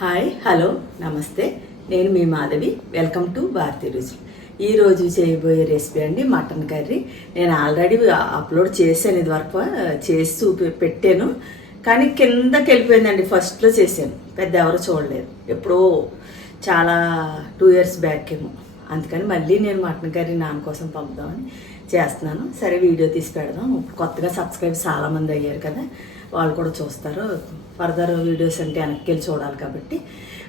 Hi hello నమస్తే. నేను మీ మాధవి. వెల్కమ్ టు భారతీ రుచులు ఈరోజు చేయబోయే రెసిపీ అండి మటన్ కర్రీ. నేను ఆల్రెడీ అప్లోడ్ చేశాను ఇది వరకు చేసి చూపి పెట్టాను. కానీ కిందకి వెళ్ళిపోయిందండి ఫస్ట్లో చేశాను. పెద్ద ఎవరు చూడలేదు. ఎప్పుడో చాలా టూ ఇయర్స్ బ్యాక్ ఏమో. అందుకని మళ్ళీ నేను మటన్ కర్రీ నాన్న కోసం పంపుదామని చేస్తున్నాను. సరే వీడియో తీసి పెడదాం. కొత్తగా సబ్స్క్రైబ్ చాలామంది అయ్యారు కదా వాళ్ళు కూడా చూస్తారు. ఫర్దర్ వీడియోస్ అంటే వెనక్కి వెళ్ళి చూడాలి కాబట్టి.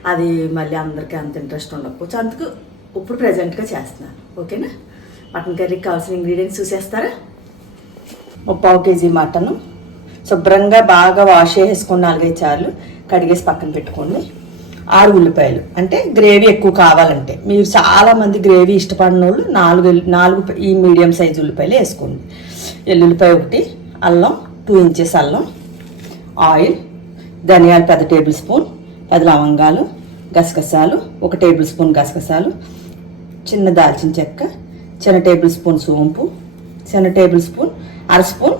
అది మళ్ళీ అందరికీ అంత ఇంట్రెస్ట్ ఉండకపోవచ్చు. అందుకు ఇప్పుడు ప్రజెంట్గా చేస్తున్నాను. ఓకేనా? మటన్ కర్రీకి కావాల్సిన ఇంగ్రీడియంట్స్ చూసేస్తారా? ఒక పావు కేజీ మటను. శుభ్రంగా బాగా వాష్ చేసుకుని నాలుగైదు చార్లు కడిగేసి పక్కన పెట్టుకోండి. ఆరు ఉల్లిపాయలు. అంటే గ్రేవీ ఎక్కువ కావాలంటే. మీరు చాలా మంది గ్రేవీ ఇష్టపడిన వాళ్ళు నాలుగు నాలుగు ఈ మీడియం సైజ్ ఉల్లిపాయలు వేసుకోండి. ఎల్లుల్లిపాయ ఒకటి అల్లం టూ ఇంచెస్ అల్లం ఆయిల్ ధనియాలు పెద్ద టేబుల్ స్పూన్ పది లవంగాలు గసగసాలు ఒక టేబుల్ స్పూన్ గసగసాలు చిన్న దాల్చిన చెక్క చిన్న టేబుల్ స్పూన్ సోంపు చిన్న టేబుల్ స్పూన్ అర స్పూన్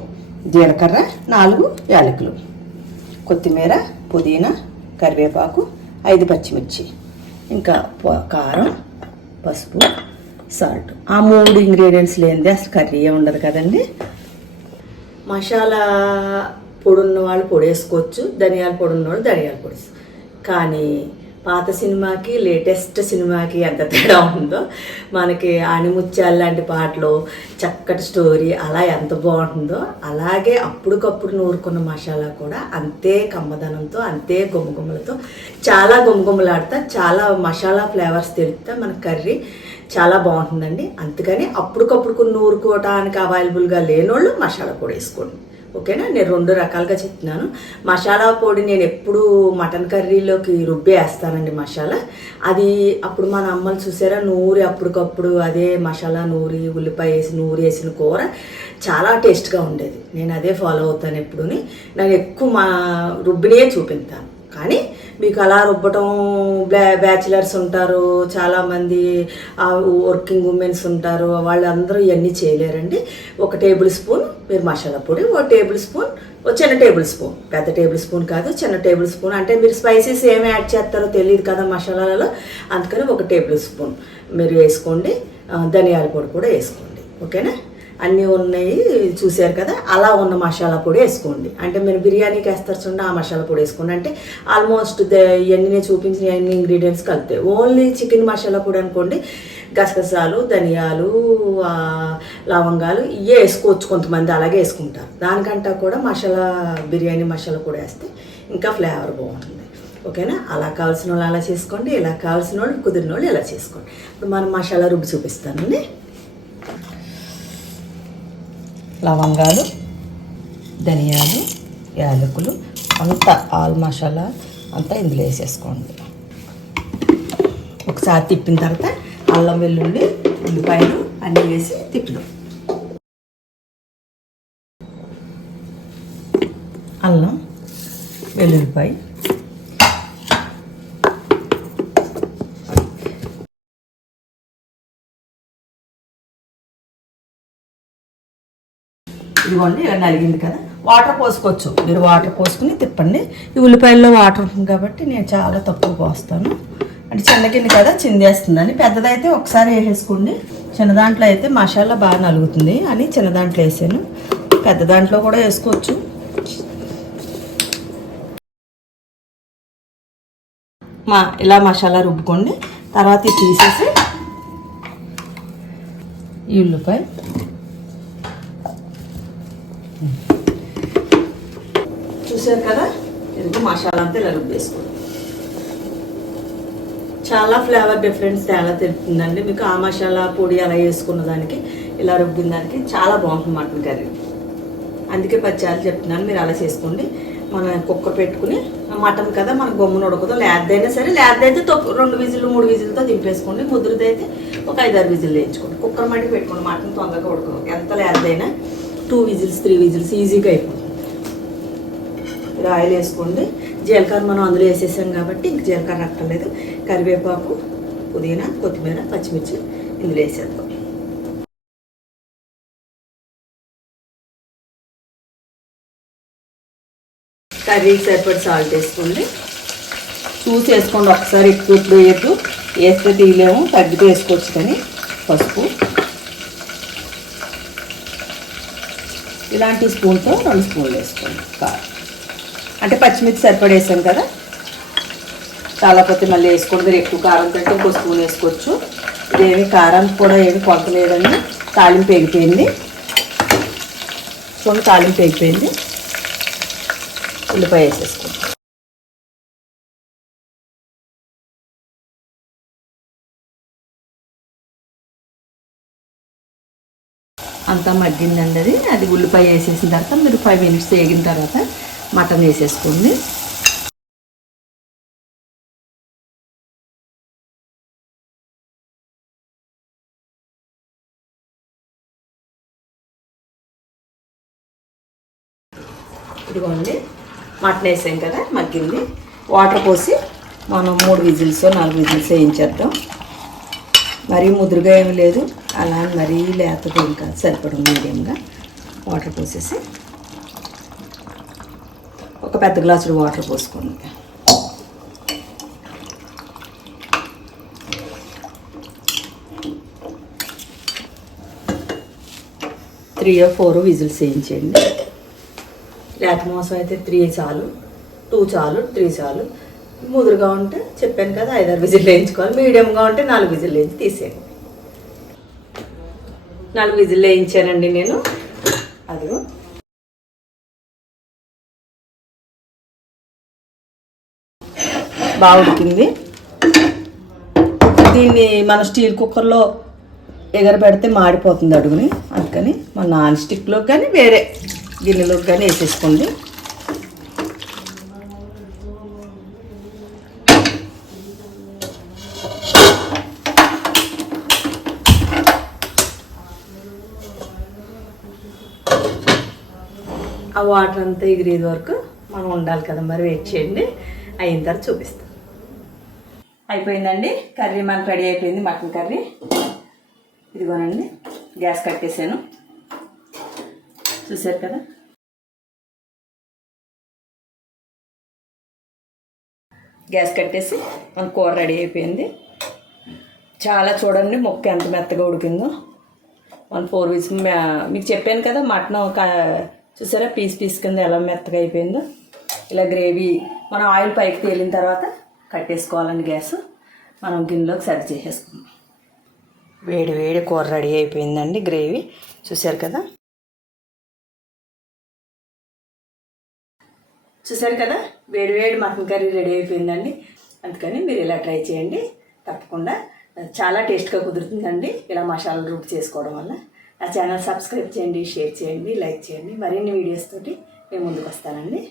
జీలకర్ర నాలుగు యాలకులు. కొత్తిమీర పుదీనా కరివేపాకు ఐదు పచ్చిమిర్చి ఇంకా ప- కారం పసుపు సాల్ట్. ఆ మూడు ఇంగ్రీడియంట్స్ లేనిదే అసలు కర్రీ ఉండదు కదండి. మసాలా పొడి ఉన్న వాళ్ళు పొడి వేసుకోవచ్చు ధనియాల పొడి ఉన్న వాళ్ళు ధనియాల పొడి కానీ పాత సినిమాకి లేటెస్ట్ సినిమాకి ఎంత తేడా ఉందో మనకి ఆణిముత్యాలు లాంటి పాటలు చక్కటి స్టోరీ అలా ఎంత బాగుంటుందో అలాగే అప్పటికప్పుడు నూరుకున్న మసాలా కూడా అంతే కమ్మదనంతో అంతే గుమ్మగుమ్మలతో చాలా గుమ్మగుమ్మలాడుతా చాలా మసాలా ఫ్లేవర్స్ తెలుపుతా మన కర్రీ చాలా బాగుంటుందండి. అందుకని అప్పటికప్పుడు నూరుకోవటానికి అవైలబుల్గా లేనోళ్ళు మసాలా కూడా వేసుకోండి. ఓకేనా? నేను రెండు రకాలుగా చెప్తున్నాను. మసాలా పొడి నేను ఎప్పుడు మటన్ కర్రీలోకి రుబ్బి వేస్తానండి మసాలా. అది అప్పుడు మన అమ్మలు చూసారా? నూరి అప్పటికప్పుడు అదే మసాలా నూరి ఉల్లిపాయ వేసి నూరి వేసిన కూర చాలా టేస్ట్గా ఉండేది. నేను అదే ఫాలో అవుతాను ఎప్పుడుని. నేను ఎక్కువ మా రుబ్బినే చూపిస్తాను కానీ మీకు అలా రుబ్బటం బ్యా బ్యాచిలర్స్ ఉంటారు చాలామంది వర్కింగ్ ఉమెన్స్ ఉంటారు వాళ్ళందరూ ఇవన్నీ చేయలేరండి. ఒక టేబుల్ స్పూన్ మీరు మసాలా పొడి ఒక టేబుల్ స్పూన్ ఒక చిన్న టేబుల్ స్పూన్. పెద్ద టేబుల్ స్పూన్ కాదు చిన్న టేబుల్ స్పూన్. అంటే మీరు స్పైసెస్ ఏమి యాడ్ చేస్తారో తెలియదు కదా మసాలాలలో. అందుకని ఒక టేబుల్ స్పూన్ మీరు వేసుకోండి. ధనియాల పొడి కూడా వేసుకోండి. ఓకేనా? అన్నీ ఉన్నాయి చూశారు కదా? అలా ఉన్న మసాలా పొడి వేసుకోండి. అంటే మీరు బిర్యానీకి వేస్తారు చూడండి ఆ మసాలా పొడి వేసుకోండి. అంటే ఆల్మోస్ట్ ఇవన్నీ నేను చూపించిన అన్ని ఇంగ్రీడియంట్స్ కలుతాయి ఓన్లీ చికెన్ మసాలా పొడి అనుకోండి గసగసాలు ధనియాలు లవంగాలు ఇవే వేసుకోవచ్చు కొంతమంది అలాగే వేసుకుంటారు. దానికంటే కూడా మసాలా బిర్యానీ మసాలా పొడి వేస్తే ఇంకా ఫ్లేవర్ బాగుంటుంది. ఓకేనా? అలా కావాల్సిన వాళ్ళు అలా చేసుకోండి ఇలా కావాల్సిన వాళ్ళు కుదిరిన వాళ్ళు ఇలా చేసుకోండి. ఇప్పుడు మనం మసాలా రుబ్బి చూపిస్తానండి. లవంగాలు ధనియాలు యాలకులు అంతా ఆల్ మసాలా అంతా ఇందులో వేసేసుకోండి. ఒకసారి తిప్పిన తర్వాత అల్లం వెల్లుల్లి ఉల్లిపాయలు అన్నీ వేసి తిప్పుదాం. అల్లం వెల్లుల్లిపాయ ఇదిగోండి ఇలా నలిగింది కదా. వాటర్ పోసుకోవచ్చు. మీరు వాటర్ పోసుకుని తిప్పండి. ఈ ఉల్లిపాయల్లో వాటర్ ఉంటుంది కాబట్టి నేను చాలా తక్కువ పోస్తాను. అంటే చిన్నగిన్నె కదా చిందేస్తుందని. పెద్దదైతే ఒకసారి వేసేసుకోండి. చిన్న దాంట్లో అయితే మసాలా బాగా నలుగుతుంది అని చిన్న దాంట్లో వేసాను. పెద్ద దాంట్లో కూడా వేసుకోవచ్చు. మా ఇలా మసాలా రుబ్బుకోండి. తర్వాత తీసేసి ఈ ఉల్లిపాయ. చూసారు కదా? ఎందుకు మసాలా అంతా ఇలా రుబ్బేసుకోండి చాలా ఫ్లేవర్ డిఫరెన్స్ తేడా తెలుపుతుందండి మీకు ఆ మసాలా పొడి అలా వేసుకున్న దానికి ఇలా రుబ్బిన దానికి చాలా బాగుంటుంది మటన్ కర్రీ. అందుకే పచ్చాలు చెప్తున్నాను మీరు అలా చేసుకోండి. మన కుక్కర్ పెట్టుకుని మటన్ కదా మన గమ్మున ఉడకదు. లేదైనా సరే లేదైతే తొక్కు రెండు విజిల్లు మూడు విజిల్తో దింపేసుకోండి. ముద్రదైతే ఒక ఐదారు విజిల్ వేయించుకోండి. కుక్కర్ మట్టి పెట్టుకోండి మటన్ తొందరగా ఉడకదు. ఎంత లేదైనా టూ విజిల్స్ త్రీ విజిల్స్ ఈజీగా అయిపోతుంది ఇలా ఆయిల్ వేసుకోండి. జీలకర్ర మనం అందులో వేసేసాం కాబట్టి ఇంక జీలకర్ర అక్కర్లేదు కరివేపాకు పుదీనా కొత్తిమీర పచ్చిమిర్చి ఇందులో వేసేద్దాం. కర్రీకి సరిపడి సాల్ట్ వేసుకోండి. చూసి వేసుకోండి. ఒకసారి ఎక్కువ ఎక్కువ వేయద్దు. వేస్తే తీయలేము. తగ్గితే వేసుకోవచ్చు కానీ పసుపు. ఇలాంటి స్పూన్తో రెండు స్పూన్లు వేసుకోండి. కారం అంటే పచ్చిమిర్చి సరిపడేసాం కదా? చాలాపోతే మళ్ళీ వేసుకోండి. ఎక్కువ కారం కంటే ఇంకో స్పూన్ వేసుకోవచ్చు. ఇదేమి కారం కూడా ఏమి కొలత లేదండి తాలింపు ఎగిపోయింది చూడండి తాలింపు ఎగిపోయింది ఉల్లిపాయ వేసేసుకోండి. అంతా మగ్గిందండి అది అది ఉల్లిపాయ వేసేసిన తర్వాత మీరు ఫైవ్ మినిట్స్ వేగిన తర్వాత మటన్ వేసేసుకోండి. ఇదిగోండి మటన్ వేసాం కదా మగ్గింది. వాటర్ పోసి మనం మూడు విజిల్స్ నాలుగు విజిల్స్ వేయించేద్దాం. మరీ ముదురుగా ఏమి లేదు. అలా మరీ లేతగా ఇంకా సరిపడం మీడియంగా. వాటర్ పోసేసి ఒక పెద్ద గ్లాసుడు వాటర్ పోసుకోండి. త్రీ ఫోర్ విజిల్స్ వేయించండి లేత మోసం అయితే త్రీ చాలు టూ చాలు త్రీ చాలు. ముదురుగా ఉంటే చెప్పాను కదా ఐదారు విజిల్ వేయించుకోవాలి మీడియంగా ఉంటే నాలుగు విజిల్ వేయించి తీసేయండి. నాలుగు విజిల్ వేయించానండి నేను. అదిగో. బాగా ఉడికింది. దీన్ని మన స్టీల్ కుక్కర్లో ఎగరబెడితే మాడిపోతుంది అడుగుని. అందుకని మన నాన్ స్టిక్లో కానీ వేరే గిన్నెలోకి కానీ వేసేసుకోండి. వాటర్ అంతా ఎగిరేది వరకు మనం ఉండాలి కదా మరి వెయిట్ చేయండి. అయిన తర్వాత చూపిస్తాం. అయిపోయిందండి. కర్రీ మనకు రెడీ అయిపోయింది మటన్ కర్రీ. ఇదిగోనండి గ్యాస్ కట్టేసాను చూసారు కదా? గ్యాస్ కట్టేసి మన కూర రెడీ అయిపోయింది. చాలా చూడండి ముక్క ఎంత మెత్తగా ఉడికిందో. వన్ ఫోర్ వీక్స్ మీకు చెప్పాను కదా మటన్ ఒక చూసారా? పీస్ పీస్ కింద ఎలా మెత్తగా అయిపోయిందో. ఇలా గ్రేవీ మనం ఆయిల్ పైకి తేలిన తర్వాత కట్టేసుకోవాలండి గ్యాస్. మనం గిన్నెలోకి సర్వ్ చేసేసుకుందాం. వేడి వేడి కూర రెడీ అయిపోయిందండి గ్రేవీ. చూసారు కదా? చూసారు కదా? వేడి వేడి మటన్ కర్రీ రెడీ అయిపోయిందండి. అందుకని మీరు ఇలా ట్రై చేయండి. తప్పకుండా. చాలా టేస్ట్గా కుదురుతుందండి. ఇలా మసాలా రూట్ చేసుకోవడం వల్ల. నా ఛానల్ సబ్స్క్రైబ్ చేయండి షేర్ చేయండి లైక్ చేయండి. మరిన్ని వీడియోస్ తోటి మేము ముందుకు వస్తానండి.